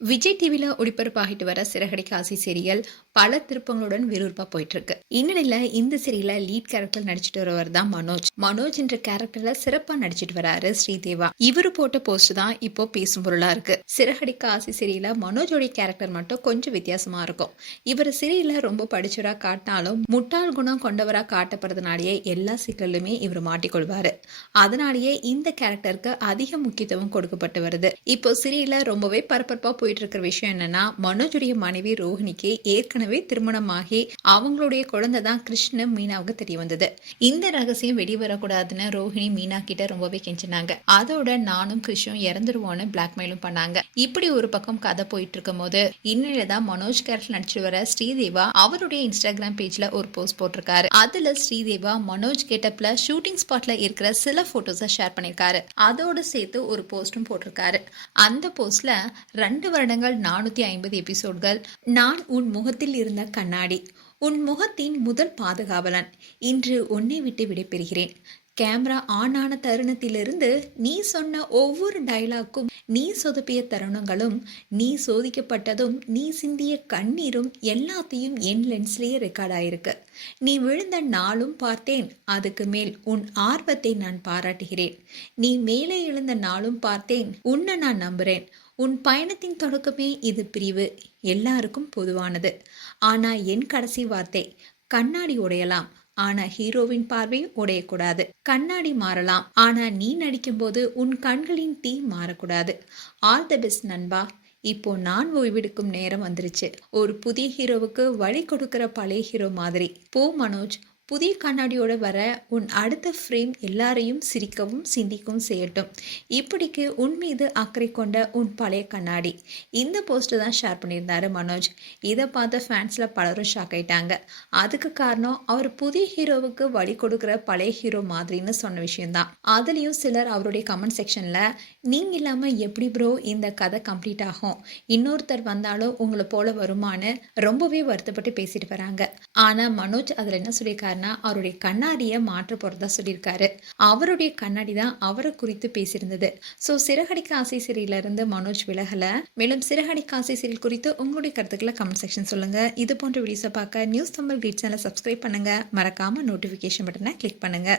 விஜய் டிவில ஒளிபரப்பாகிட்டு வர சிறகடிக்க ஆசை சீரியல் பல திருப்பங்களுடன் விறுவிறுப்பா போயிட்டு இருக்கு. இந்நிலையில இந்த சீரியல்ல லீட் கேரக்டர் நடிச்சிட்டு வரவர் தான் மனோஜ். மனோஜ் என்ற கேரக்டர்ல சிறப்பா நடிச்சிட்டு வராரு ஸ்ரீதேவா. இவரு போட்ட போஸ்ட் தான் இப்போ பேசும் பொருளா இருக்கு. சிறகடிக்க ஆசை சீரியல்ல மனோஜோட கேரக்டர் மட்டும் கொஞ்சம் வித்தியாசமா இருக்கும். இவர் சீரியல்ல ரொம்ப படிச்சவரா காட்டினாலும் முட்டாள் குணம் கொண்டவரா காட்டப்படுறதுனாலேயே எல்லா சிக்கல்லுமே இவர் மாட்டிக்கொள்வாரு. அதனாலேயே இந்த கேரக்டருக்கு அதிக முக்கியத்துவம் கொடுக்கப்பட்டு வருது. இப்போ சீரியல்ல ரொம்பவே பரபரப்பா போயிட்டு இருக்கிற விஷயம் என்னன்னா, மனோஜுடைய மனைவி ரோஹிணிக்கு ஏற்கனவே திருமணமாகி அவங்களுடைய குழந்தை தான் கிருஷ்ண மீனாவுக்கு தெரிய வந்தது. இந்த ரகசியம் வெளிவரக்கூடாதுன்னு ரோஹிணி மீனா கிட்ட ரொம்பவே கெஞ்சினாங்க. அதோட நானும் கிருஷ்ணும் இறந்துருவோன்னு பிளாக்மெயிலும் பண்ணாங்க. இப்படி ஒரு பக்கம் கதை போயிட்டு இருக்கும் போது இந்நிலைதான் மனோஜ் கேரக்டர் நடிச்சு வர ஸ்ரீதேவா அவருடைய இன்ஸ்டாகிராம் பேஜ்ல ஒரு போஸ்ட் போட்டிருக்காரு. அதுல ஸ்ரீதேவா மனோஜ் கெட்டப்ல ஷூட்டிங் ஸ்பாட்ல இருக்கிற சில போட்டோஸை ஷேர் பண்ணிருக்காரு. அதோட சேர்த்து ஒரு போஸ்டும் போட்டிருக்காரு. அந்த போஸ்ட்ல 2 வருடங்கள் 450 எபிசோட்கள், நான் உன் முகத்தில் இருந்த கண்ணாடி, உன் முகத்தின் முதல் பாதுகாவலன், இன்று உன்னை விட்டு விடைபெறுகிறேன். கேமரா ஆன் ஆன தருணத்திலிருந்து நீ சொன்ன ஒவ்வொரு டைலாக்கும், நீ சொதப்பிய தருணங்களும், நீ சோதிக்கப்பட்டதும், நீ சிந்திய கண்ணீரும் எல்லாத்தையும் என் லென்ஸ்லேயே ரெக்கார்ட் ஆயிருக்கு. நீ விழுந்த நாளும் பார்த்தேன். அதுக்கு மேல் உன் ஆர்வத்தை நான் பாராட்டுகிறேன். நீ மேலே எழுந்த நாளும் பார்த்தேன். உன்னை நான் நம்புறேன். உன் பயணத்தின் தொடக்கமே இது பிரிவு, எல்லாருக்கும் பொதுவானது. ஆனா என் கடைசி வார்த்தை, கண்ணாடி உடையலாம், ஆனா ஹீரோவின் பார்வை உடையக்கூடாது. கண்ணாடி மாறலாம், ஆனா நீ நடிக்கும் போது உன் கண்களின் தீ மாறக்கூடாது. ஆல் தி பெஸ்ட் நண்பா. இப்போ நான் ஓய்வெடுக்கும் நேரம் வந்துருச்சு. ஒரு புதிய ஹீரோவுக்கு வழி கொடுக்கிற பழைய ஹீரோ மாதிரி. போ மனோஜ், புதிய கண்ணாடியோட வர உன் அடுத்த ஃப்ரேம் எல்லாரையும் சிரிக்கவும் சிந்திக்கவும் செய்யட்டும். இப்படிக்கு உன் மீது அக்கறை கொண்ட உன் பழைய கண்ணாடி. இந்த போஸ்ட்டை தான் ஷேர் பண்ணியிருந்தாரு மனோஜ். இதை பார்த்த ஃபேன்ஸில் பலரும் ஷாக் ஆயிட்டாங்க. அதுக்கு காரணம் அவர் புதிய ஹீரோவுக்கு வழி கொடுக்குற பழைய ஹீரோ மாதிரின்னு சொன்ன விஷயம்தான். அதுலேயும் சிலர் அவருடைய கமெண்ட் செக்ஷனில், நீங்கள் இல்லாமல் எப்படி ப்ரோ இந்த கதை கம்ப்ளீட் ஆகும், இன்னொருத்தர் வந்தாலும் உங்களை போல வருமானு ரொம்பவே வருத்தப்பட்டு பேசிட்டு வராங்க. ஆனால் மனோஜ் அதில் என்ன சொல்லியிருக்காரு, அவருடைய கண்ணாடியை மாற்ற போறதா சொல்லியிருக்காரு. அவருடைய கண்ணாடி தான் அவரை குறித்து பேசியிருந்தது. ஸோ சிறகடிக்க ஆசை சீரியல்ல இருந்து மனோஜ் விலகல. மேலும் சிறகடிக்க ஆசை சீரியல் குறித்து உங்களுடைய கருத்துக்களை கமெண்ட் செக்ஷன் சொல்லுங்க. இது போன்ற வீடியோஸை பார்க்க நியூஸ் தமிழ் கிளிட்ஸ் சேனலை சப்ஸ்கிரைப் பண்ணுங்க. மறக்காம நோட்டிஃபிகேஷன் பட்டனை கிளிக் பண்ணுங்க.